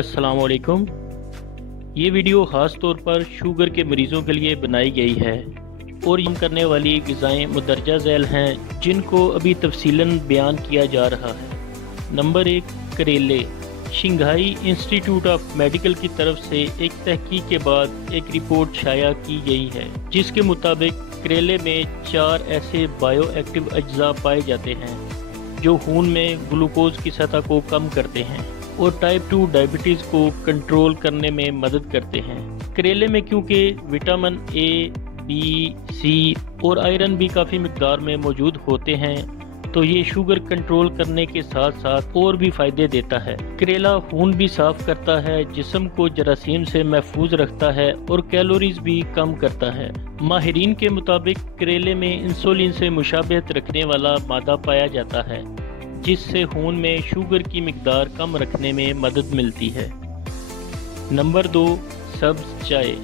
अस्सलाम वालेकुम। ये वीडियो ख़ास तौर पर शुगर के मरीज़ों के लिए बनाई गई है और ये करने वाली ग़िज़ाएँ मुंदरजा ज़ैल हैं जिनको अभी तफसीलन बयान किया जा रहा है। नंबर 1, करेले। शंघाई इंस्टीट्यूट ऑफ मेडिकल की तरफ से एक तहकीक के बाद एक रिपोर्ट शाया की गई है जिसके मुताबिक करेले में 4 ऐसे बायो एक्टिव अज्जा पाए जाते हैं जो खून में ग्लूकोज की सतह को कम करते हैं और टाइप 2 डायबिटीज़ को कंट्रोल करने में मदद करते हैं। करेले में क्योंकि विटामिन ए, बी, सी और आयरन भी काफ़ी मिकदार में मौजूद होते हैं तो ये शुगर कंट्रोल करने के साथ साथ और भी फ़ायदे देता है। करेला खून भी साफ़ करता है, जिस्म को जरासीम से महफूज रखता है और कैलोरीज भी कम करता है। माहिरीन के मुताबिक करेले में इंसुलिन से मुशाबहत रखने वाला मादा पाया जाता है जिससे खून में शुगर की मिकदार कम रखने में मदद मिलती है। नंबर 2, सब्ज़ चाय।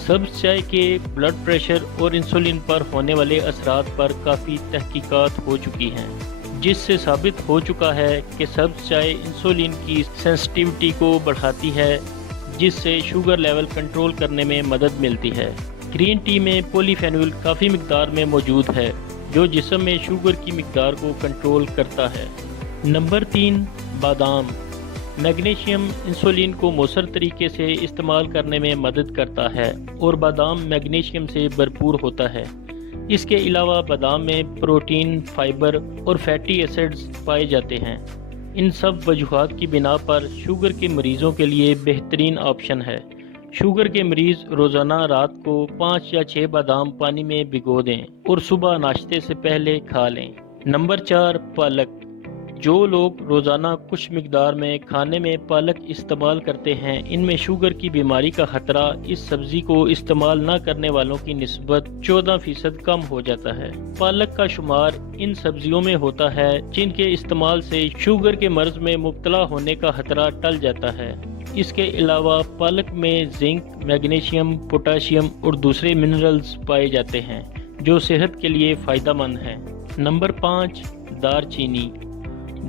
सब्ज़ चाय के ब्लड प्रेशर और इंसुलिन पर होने वाले असरात पर काफ़ी तहकीकात हो चुकी हैं जिससे साबित हो चुका है कि सब्ज़ चाय इंसुलिन की सेंसिटिविटी को बढ़ाती है जिससे शुगर लेवल कंट्रोल करने में मदद मिलती है। ग्रीन टी में पॉलीफेनॉल काफ़ी मिकदार में मौजूद है जो जिस्म में शुगर की मिकदार को कंट्रोल करता है। नंबर 3, बादाम। मैग्नीशियम इंसुलिन को मौसर तरीके से इस्तेमाल करने में मदद करता है और बादाम मैग्नीशियम से भरपूर होता है। इसके अलावा बादाम में प्रोटीन, फाइबर और फैटी एसिड्स पाए जाते हैं। इन सब वजूहात की बिना पर शुगर के मरीज़ों के लिए बेहतरीन ऑप्शन है। शुगर के मरीज़ रोज़ाना रात को 5 या 6 बादाम पानी में भिगो दें और सुबह नाश्ते से पहले खा लें। नंबर 4, पालक। जो लोग रोज़ाना कुछ मिकदार में खाने में पालक इस्तेमाल करते हैं इनमें शुगर की बीमारी का खतरा इस सब्ज़ी को इस्तेमाल न करने वालों की निस्बत 14% कम हो जाता है। पालक का शुमार इन सब्जियों में होता है जिनके इस्तेमाल से शुगर के मर्ज में मुब्तला होने का खतरा टल जाता है। इसके अलावा पालक में जिंक, मैग्नीशियम, पोटाशियम और दूसरे मिनरल्स पाए जाते हैं जो सेहत के लिए फ़ायदेमंद हैं। नंबर 5, दारचीनी।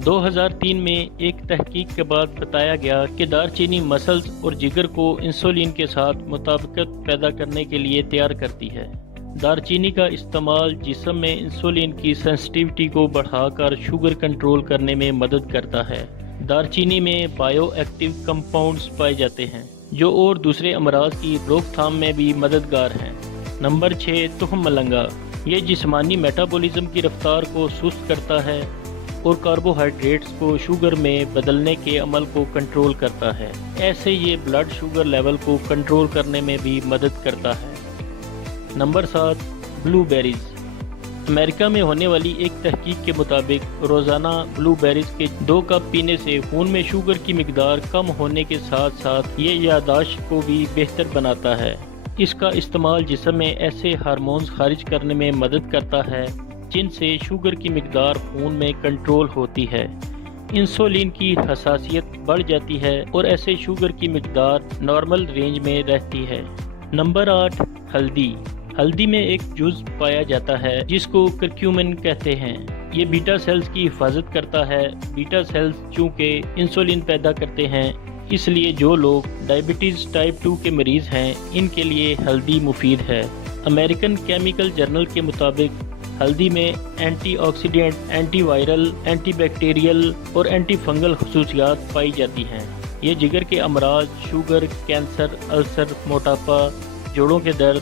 2003 में एक तहकीक के बाद बताया गया कि दारचीनी मसल्स और जिगर को इंसुलिन के साथ मुताबिकत पैदा करने के लिए तैयार करती है। दारचीनी का इस्तेमाल जिस्म में इंसुलिन की सेंसिटिविटी को बढ़ाकर शुगर कंट्रोल करने में मदद करता है। दारचीनी में बायो एक्टिव कंपाउंड्स पाए जाते हैं जो और दूसरे अमराज की रोकथाम में भी मददगार हैं। नंबर 6, तुहम मलंगा। ये जिस्मानी मेटाबॉलिज्म की रफ्तार को सुस्त करता है और कार्बोहाइड्रेट्स को शुगर में बदलने के अमल को कंट्रोल करता है। ऐसे ये ब्लड शुगर लेवल को कंट्रोल करने में भी मदद करता है। Number 7, blueberries. अमेरिका में होने वाली एक तहकीक के मुताबिक रोज़ाना ब्लूबेरीज के 2 कप पीने से खून में शुगर की मिकदार कम होने के साथ साथ ये याददाश्त को भी बेहतर बनाता है। इसका इस्तेमाल जिस्म में ऐसे हार्मोन्स खारिज करने में मदद करता है जिनसे शुगर की मिकदार खून में कंट्रोल होती है। इंसुलिन की हसासियत बढ़ जाती है और ऐसे शुगर की मिकदार नॉर्मल रेंज में रहती है। नंबर 8, हल्दी। हल्दी में एक जुज़ पाया जाता है जिसको करक्यूमिन कहते हैं। ये बीटा सेल्स की हिफाजत करता है। बीटा सेल्स चूँकि इंसुलिन पैदा करते हैं इसलिए जो लोग डायबिटीज़ टाइप 2 के मरीज़ हैं इनके लिए हल्दी मुफीद है। अमेरिकन केमिकल जर्नल के मुताबिक हल्दी में एंटीऑक्सीडेंट, एंटीवायरल, एंटीबैक्टीरियल और एंटी फंगल खसूसियात पाई जाती हैं। ये जिगर के अमराज, शुगर, कैंसर, अल्सर, मोटापा, जोड़ों के दर्द,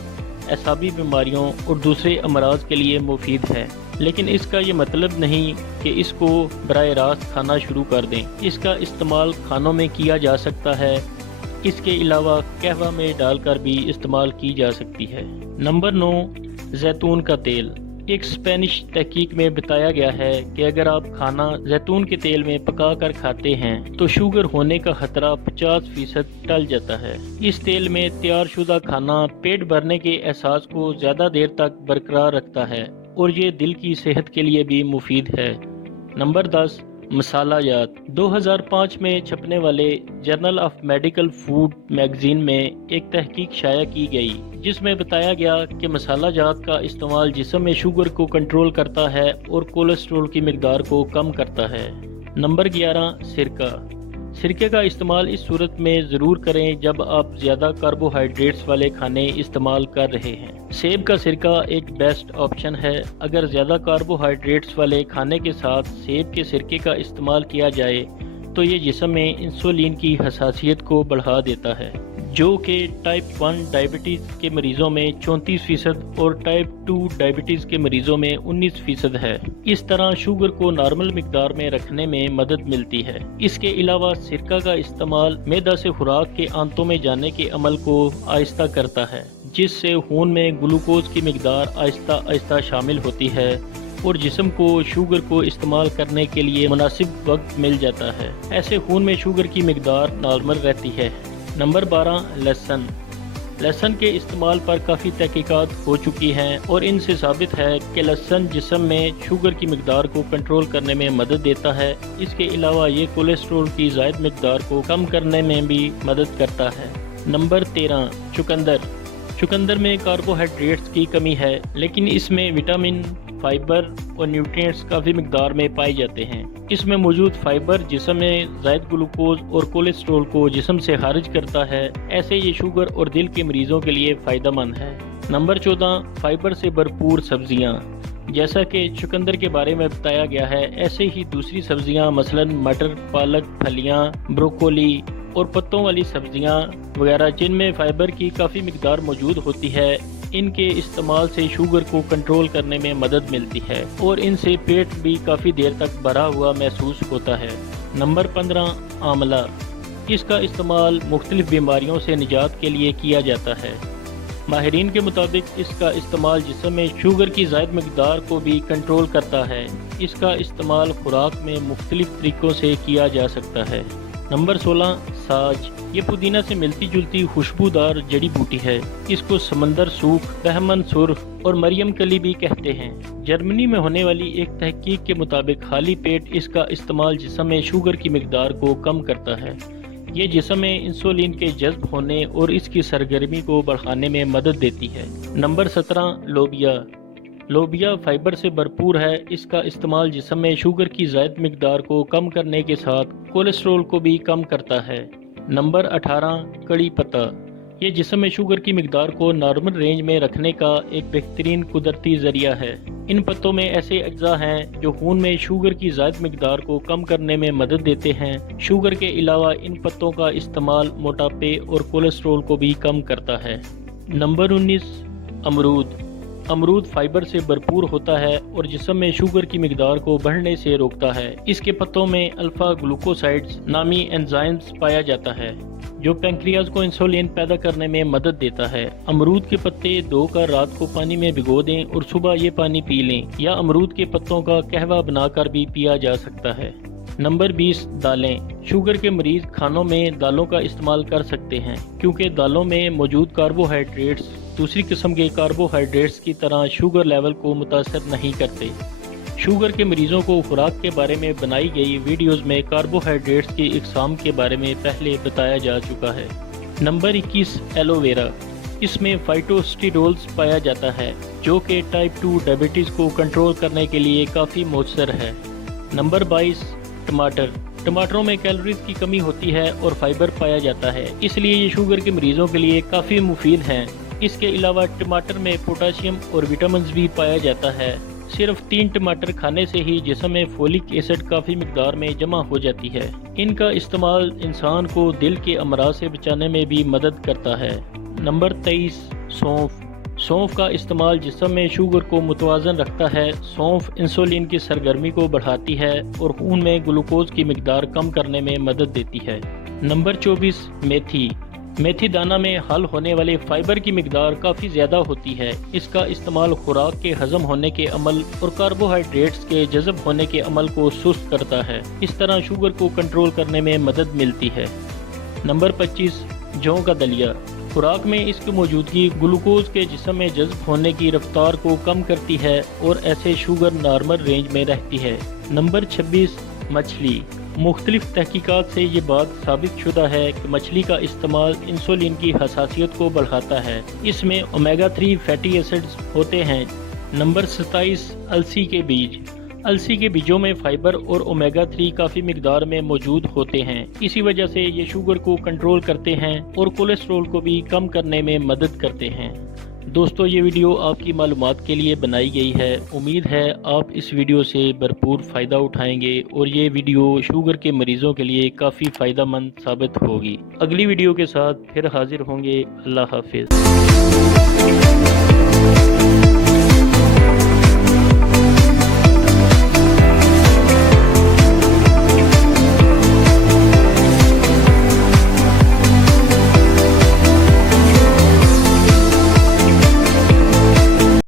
एसाबी बीमारियों और दूसरे अमराज के लिए मुफीद है। लेकिन इसका ये मतलब नहीं कि इसको बराह रास्त खाना शुरू कर दें। इसका इस्तेमाल खानों में किया जा सकता है। इसके अलावा कहवा में डालकर भी इस्तेमाल की जा सकती है। नंबर 9, जैतून का तेल। एक स्पेनिश तहकीक में बताया गया है कि अगर आप खाना जैतून के तेल में पकाकर खाते हैं तो शुगर होने का खतरा 50% टल जाता है। इस तेल में तैयार शुदा खाना पेट भरने के एहसास को ज़्यादा देर तक बरकरार रखता है और ये दिल की सेहत के लिए भी मुफीद है। नंबर 10, मसालाजात। 2005 में छपने वाले journal of medical food magazine में एक तहकीक शाया की गई जिसमें बताया गया कि मसालाजात का इस्तेमाल जिस्म में शुगर को कंट्रोल करता है और कोलेस्ट्रॉल की मिकदार को कम करता है। नंबर 11, सिरका। سرکے کا استعمال اس صورت میں ضرور کریں جب آپ زیادہ کاربوہائیڈریٹس والے کھانے استعمال کر رہے ہیں۔ سیب کا سرکہ ایک بیسٹ آپشن ہے۔ اگر زیادہ کاربوہائیڈریٹس والے کھانے کے ساتھ سیب کے سرکے کا استعمال کیا جائے تو یہ جسم میں انسولین کی حساسیت کو بڑھا دیتا ہے، جو کہ ٹائپ 1 ڈائبٹیز کے مریضوں میں 34% اور ٹائپ 2 ڈائبٹیز کے مریضوں میں 19% ہے۔ اس طرح شوگر کو نارمل مقدار میں رکھنے میں مدد ملتی ہے۔ اس کے علاوہ سرکہ کا استعمال معدہ سے خوراک کے آنتوں میں جانے کے عمل کو آہستہ کرتا ہے، جس سے خون میں گلوکوز کی مقدار آہستہ آہستہ شامل ہوتی ہے اور جسم کو شوگر کو استعمال کرنے کے لیے مناسب وقت مل جاتا ہے۔ ایسے خون میں شوگر کی مقدار نارمل رہتی ہے۔ نمبر 12، لہسن۔ لہسن کے استعمال پر کافی تحقیقات ہو چکی ہیں اور ان سے ثابت ہے کہ لہسن جسم میں شوگر کی مقدار کو کنٹرول کرنے میں مدد دیتا ہے۔ اس کے علاوہ یہ کولیسٹرول کی زائد مقدار کو کم کرنے میں بھی مدد کرتا ہے۔ نمبر 13، چقندر۔ چقندر میں کاربوہائیڈریٹس کی کمی ہے، لیکن اس میں وٹامن، فائبر اور نیوٹرینٹس کافی مقدار میں پائے جاتے ہیں۔ اس میں موجود فائبر جسم میں زائد گلوکوز اور کولیسٹرول کو جسم سے خارج کرتا ہے، ایسے یہ شوگر اور دل کے مریضوں کے لیے فائدہ مند ہے۔ نمبر 14، فائبر سے بھرپور سبزیاں۔ جیسا کہ چقندر کے بارے میں بتایا گیا ہے، ایسے ہی دوسری سبزیاں مثلا مٹر، پالک، پھلیاں، بروکولی اور پتوں والی سبزیاں وغیرہ جن میں فائبر کی کافی مقدار موجود ہوتی ہے، ان کے استعمال سے شوگر کو کنٹرول کرنے میں مدد ملتی ہے اور ان سے پیٹ بھی کافی دیر تک بھرا ہوا محسوس ہوتا ہے۔ نمبر 15، آملہ۔ اس کا استعمال مختلف بیماریوں سے نجات کے لیے کیا جاتا ہے۔ ماہرین کے مطابق اس کا استعمال جسم میں شوگر کی زائد مقدار کو بھی کنٹرول کرتا ہے۔ اس کا استعمال خوراک میں مختلف طریقوں سے کیا جا سکتا ہے۔ نمبر 16، ساج۔ یہ پودینہ سے ملتی جلتی خوشبودار جڑی بوٹی ہے۔ اس کو سمندر سوکھ، بہمن سرخ اور مریم کلی بھی کہتے ہیں۔ جرمنی میں ہونے والی ایک تحقیق کے مطابق خالی پیٹ اس کا استعمال جسم میں شوگر کی مقدار کو کم کرتا ہے۔ یہ جسم میں انسولین کے جذب ہونے اور اس کی سرگرمی کو بڑھانے میں مدد دیتی ہے۔ نمبر 17، لوبیا۔ لوبیا فائبر سے بھرپور ہے۔ اس کا استعمال جسم میں شوگر کی زائد مقدار کو کم کرنے کے ساتھ کولیسٹرول کو بھی کم کرتا ہے۔ نمبر 18، کڑی پتہ۔ یہ جسم میں شوگر کی مقدار کو نارمل رینج میں رکھنے کا ایک بہترین قدرتی ذریعہ ہے۔ ان پتوں میں ایسے اجزاء ہیں جو خون میں شوگر کی زائد مقدار کو کم کرنے میں مدد دیتے ہیں۔ شوگر کے علاوہ ان پتوں کا استعمال موٹاپے اور کولیسٹرول کو بھی کم کرتا ہے۔ نمبر 19، امرود۔ امرود فائبر سے بھرپور ہوتا ہے اور جسم میں شوگر کی مقدار کو بڑھنے سے روکتا ہے۔ اس کے پتوں میں الفا گلوکوسائڈز نامی انزائمز پایا جاتا ہے جو پینکریاز کو انسولین پیدا کرنے میں مدد دیتا ہے۔ امرود کے پتے دھو کر رات کو پانی میں بھگو دیں اور صبح یہ پانی پی لیں، یا امرود کے پتوں کا قہوہ بنا کر بھی پیا جا سکتا ہے۔ نمبر 20، دالیں۔ شوگر کے مریض کھانوں میں دالوں کا استعمال کر سکتے ہیں کیونکہ دالوں میں موجود کاربوہائیڈریٹس دوسری قسم کے کاربوہائیڈریٹس کی طرح شوگر لیول کو متاثر نہیں کرتے۔ شوگر کے مریضوں کو خوراک کے بارے میں بنائی گئی ویڈیوز میں کاربوہائیڈریٹس کی اقسام کے بارے میں پہلے بتایا جا چکا ہے۔ Number 21، aloe vera. اس میں فائٹوسٹیرولز پایا جاتا ہے جو کہ ٹائپ 2 ڈائبٹیز کو کنٹرول کرنے کے لیے کافی مؤثر ہے۔ نمبر 22، ٹماٹر۔ ٹماٹروں میں کیلوریز کی کمی ہوتی ہے اور فائبر پایا جاتا ہے، اس لیے یہ شوگر کے مریضوں کے لیے کافی مفید ہیں۔ اس کے علاوہ ٹماٹر میں پوٹاشیم اور وٹامنز بھی پایا جاتا ہے۔ صرف 3 ٹماٹر کھانے سے ہی جسم میں فولک ایسڈ کافی مقدار میں جمع ہو جاتی ہے۔ ان کا استعمال انسان کو دل کے امراض سے بچانے میں بھی مدد کرتا ہے۔ نمبر 23، سونف۔ سونف کا استعمال جسم میں شوگر کو متوازن رکھتا ہے۔ سونف انسولین کی سرگرمی کو بڑھاتی ہے اور خون میں گلوکوز کی مقدار کم کرنے میں مدد دیتی ہے۔ نمبر 24، میتھی۔ میتھی دانہ میں حل ہونے والے فائبر کی مقدار کافی زیادہ ہوتی ہے۔ اس کا استعمال خوراک کے ہضم ہونے کے عمل اور کاربوہائیڈریٹس کے جذب ہونے کے عمل کو سست کرتا ہے۔ اس طرح شوگر کو کنٹرول کرنے میں مدد ملتی ہے۔ نمبر 25، جوں کا دلیا۔ خوراک میں اس کی موجودگی گلوکوز کے جسم میں جذب ہونے کی رفتار کو کم کرتی ہے اور ایسے شوگر نارمل رینج میں رہتی ہے۔ نمبر 26، مچھلی۔ مختلف تحقیقات سے یہ بات ثابت شدہ ہے کہ مچھلی کا استعمال انسولین کی حساسیت کو بڑھاتا ہے۔ اس میں اومیگا 3 فیٹی ایسڈز ہوتے ہیں۔ نمبر 27، السی کے بیج۔ अलसी के बीजों में फाइबर और ओमेगा 3 काफ़ी मिकदार में मौजूद होते हैं। इसी वजह से ये शुगर को कंट्रोल करते हैं और कोलेस्ट्रॉल को भी कम करने में मदद करते हैं। दोस्तों, ये वीडियो आपकी मालूमात के लिए बनाई गई है। उम्मीद है आप इस वीडियो से भरपूर फ़ायदा उठाएंगे और ये वीडियो शुगर के मरीज़ों के लिए काफ़ी फ़ायदेमंद साबित होगी। अगली वीडियो के साथ फिर हाजिर होंगे। अल्लाह हाफिज़।